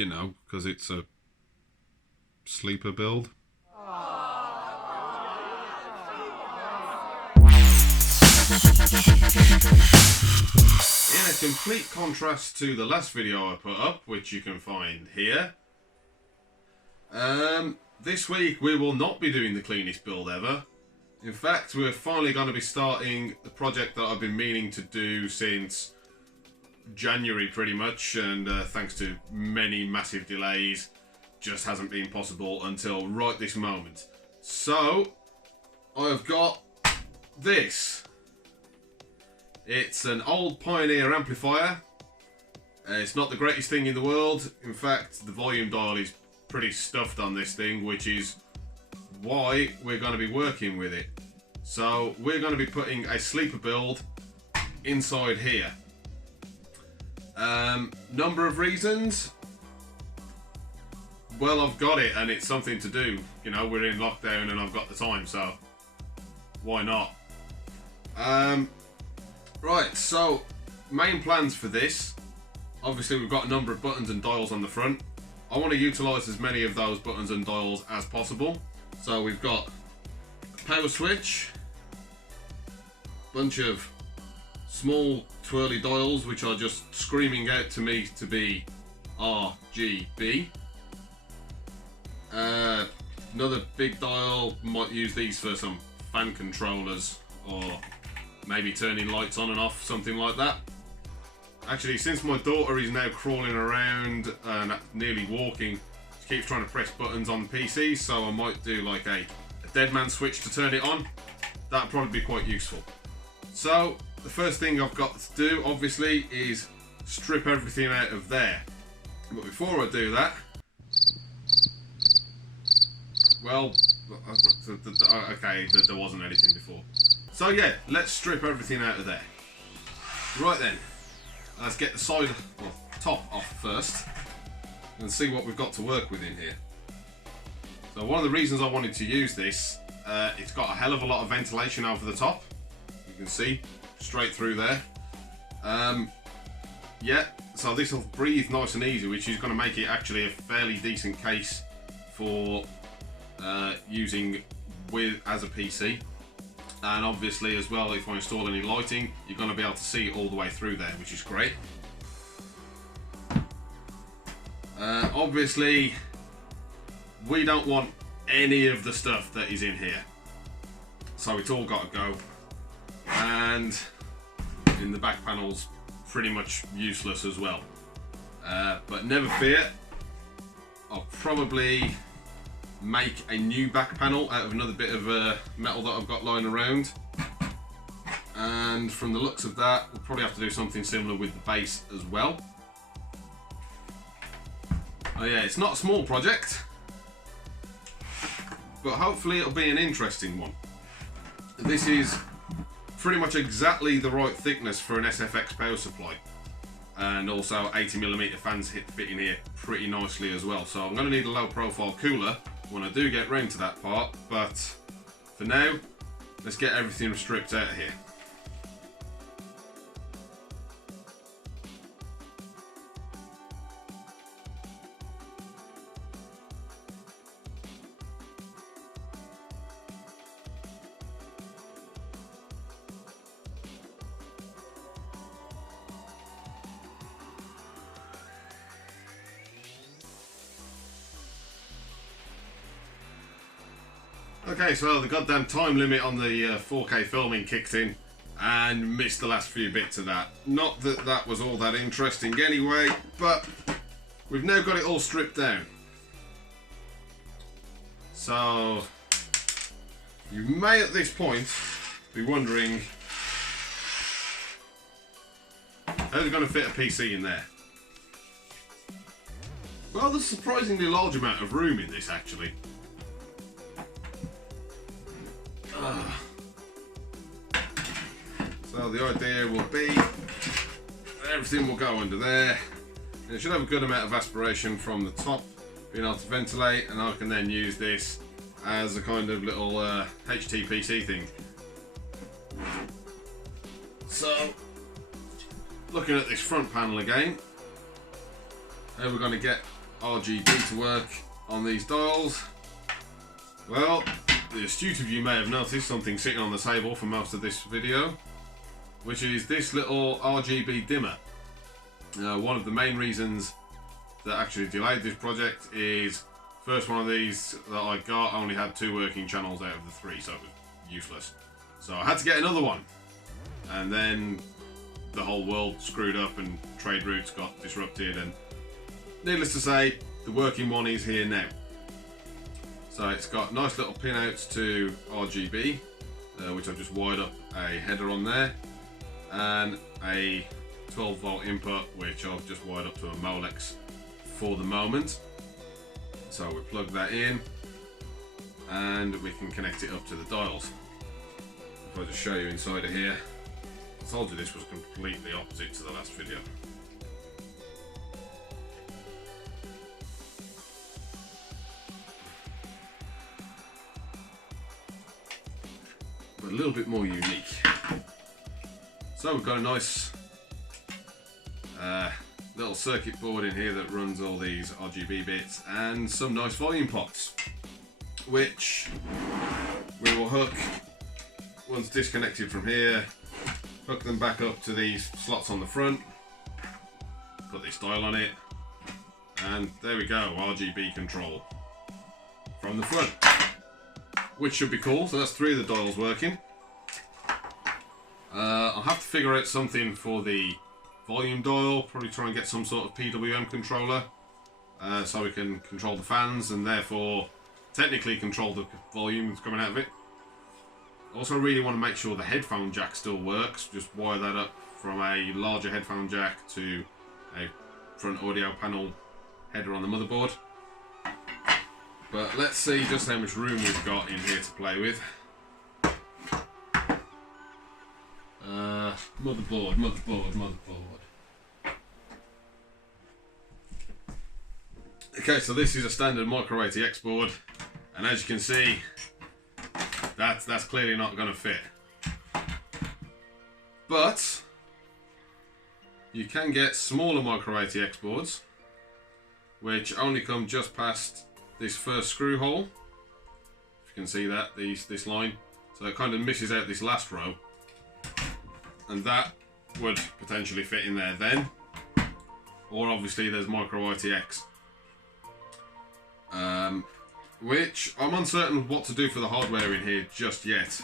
you know, because it's a sleeper build. In a complete contrast to the last video I put up, which you can find here, this week we will not be doing the cleanest build ever. In fact, we're finally going to be starting the project that I've been meaning to do since January pretty much, and thanks to many massive delays, just hasn't been possible until right this moment. So, I've got this. It's an old Pioneer amplifier. It's not the greatest thing in the world. In fact, the volume dial is pretty stuffed on this thing, which is why we're going to be working with it. So we're going to be putting a sleeper build inside here. Number of reasons. Well, I've got it and it's something to do. You know, we're in lockdown and I've got the time, so why not? Right, so main plans for this. Obviously we've got a number of buttons and dials on the front. I want to utilise as many of those buttons and dials as possible. So we've got a power switch, bunch of small twirly dials which are just screaming out to me to be RGB. Another big dial, might use these for some fan controllers or maybe turning lights on and off, something like that. Actually, since my daughter is now crawling around and nearly walking, she keeps trying to press buttons on the PC, so I might do like a dead man switch to turn it on. That'd probably be quite useful. So, the first thing I've got to do, obviously, is strip everything out of there. But before I do that, well, okay, there wasn't anything before. So yeah, let's strip everything out of there. Right then, let's get the side, or top off first, and see what we've got to work with in here. So one of the reasons I wanted to use this, it's got a hell of a lot of ventilation over the top. You can see, straight through there. Yeah, so this will breathe nice and easy, which is going to make it actually a fairly decent case for using as a PC. And obviously as well, if I install any lighting, you're going to be able to see it all the way through there, which is great. Obviously, we don't want any of the stuff that is in here. So it's all got to go. And in the back panel's pretty much useless as well. But never fear, I'll probably make a new back panel out of another bit of metal that I've got lying around, and from the looks of that we'll probably have to do something similar with the base as well. Oh yeah, it's not a small project, but hopefully it'll be an interesting one. This is pretty much exactly the right thickness for an SFX power supply, and also 80mm fans fit in here pretty nicely as well. So I'm going to need a low profile cooler when I do get round to that part, but for now, let's get everything stripped out of here. Okay, so the goddamn time limit on the 4K filming kicked in and missed the last few bits of that. Not that that was all that interesting anyway, but we've now got it all stripped down. So you may at this point be wondering, how's it going to fit a PC in there? Well, there's a surprisingly large amount of room in this actually. So the idea will be everything will go under there, and it should have a good amount of aspiration from the top, being able to ventilate, and I can then use this as a kind of little HTPC thing. So looking at this front panel again, how we're going to get RGB to work on these dials? Well, the astute of you may have noticed something sitting on the table for most of this video, which is this little RGB dimmer. One of the main reasons that actually delayed this project is first one of these that I got only had 2 working channels out of the 3, so it was useless. So I had to get another one, and then the whole world screwed up and trade routes got disrupted, and needless to say, the working one is here now. So it's got nice little pinouts to RGB, which I've just wired up a header on there, and a 12 volt input, which I've just wired up to a Molex for the moment. So we plug that in, and we can connect it up to the dials. If I just show you inside of here, I told you this was completely opposite to the last video. But a little bit more unique. So we've got a nice little circuit board in here that runs all these RGB bits, and some nice volume pots, which we will hook, once disconnected from here, hook them back up to these slots on the front, put this dial on it, and there we go, RGB control from the front, which should be cool. So that's 3 of the dials working. I'll have to figure out something for the volume dial, probably try and get some sort of PWM controller, so we can control the fans and therefore technically control the volume that's coming out of it. Also really want to make sure the headphone jack still works, just wire that up from a larger headphone jack to a front audio panel header on the motherboard. But let's see just how much room we've got in here to play with. Motherboard. Okay, so this is a standard micro ATX board, and as you can see, that's clearly not going to fit. But you can get smaller micro ATX boards, which only come just past this first screw hole. If you can see that, this line, so it kind of misses out this last row, and that would potentially fit in there then. Or obviously there's micro ITX, which I'm uncertain what to do for the hardware in here just yet,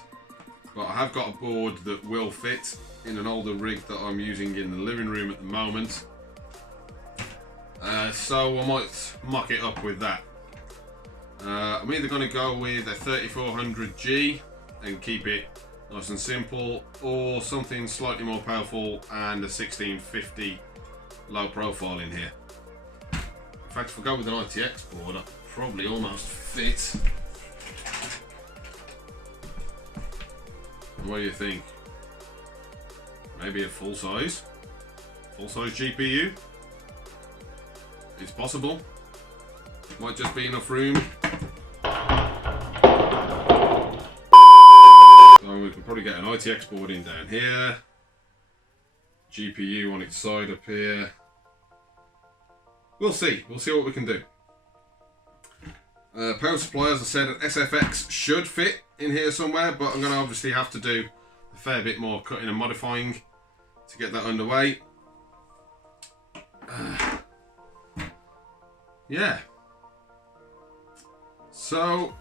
but I have got a board that will fit in an older rig that I'm using in the living room at the moment, so I might muck it up with that. I'm either going to go with a 3400G and keep it nice and simple, or something slightly more powerful and a 1650 low profile in here. In fact, if I go with an ITX board, I probably almost fit. What do you think? Maybe a full size GPU? It's possible. Might just be enough room. So we can probably get an ITX board in down here. GPU on its side up here. We'll see what we can do. Power supply, as I said, an SFX should fit in here somewhere, but I'm going to obviously have to do a fair bit more cutting and modifying to get that underway. Yeah. So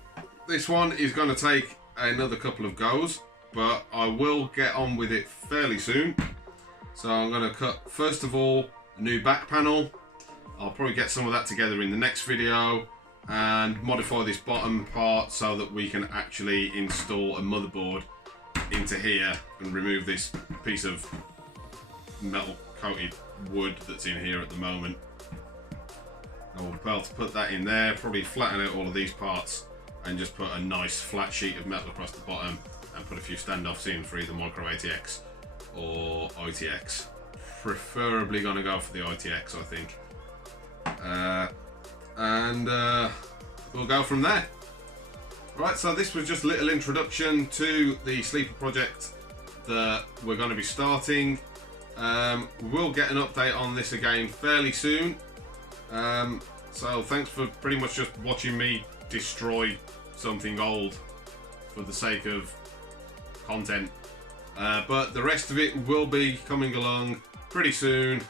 this one is going to take another couple of goes, but I will get on with it fairly soon. So I'm going to cut, first of all, a new back panel. I'll probably get some of that together in the next video and modify this bottom part so that we can actually install a motherboard into here and remove this piece of metal coated wood that's in here at the moment. I will be able to put that in there, probably flatten out all of these parts and just put a nice flat sheet of metal across the bottom and put a few standoffs in for either micro ATX or ITX. Preferably going to go for the ITX, I think. We'll go from there. Right, so this was just a little introduction to the sleeper project that we're going to be starting. We'll get an update on this again fairly soon. So thanks for pretty much just watching me destroy something old for the sake of content. But the rest of it will be coming along pretty soon,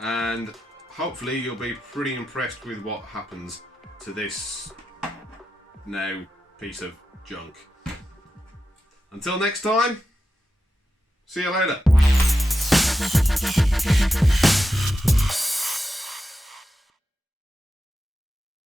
and hopefully you'll be pretty impressed with what happens to this now piece of junk. Until next time, see you later.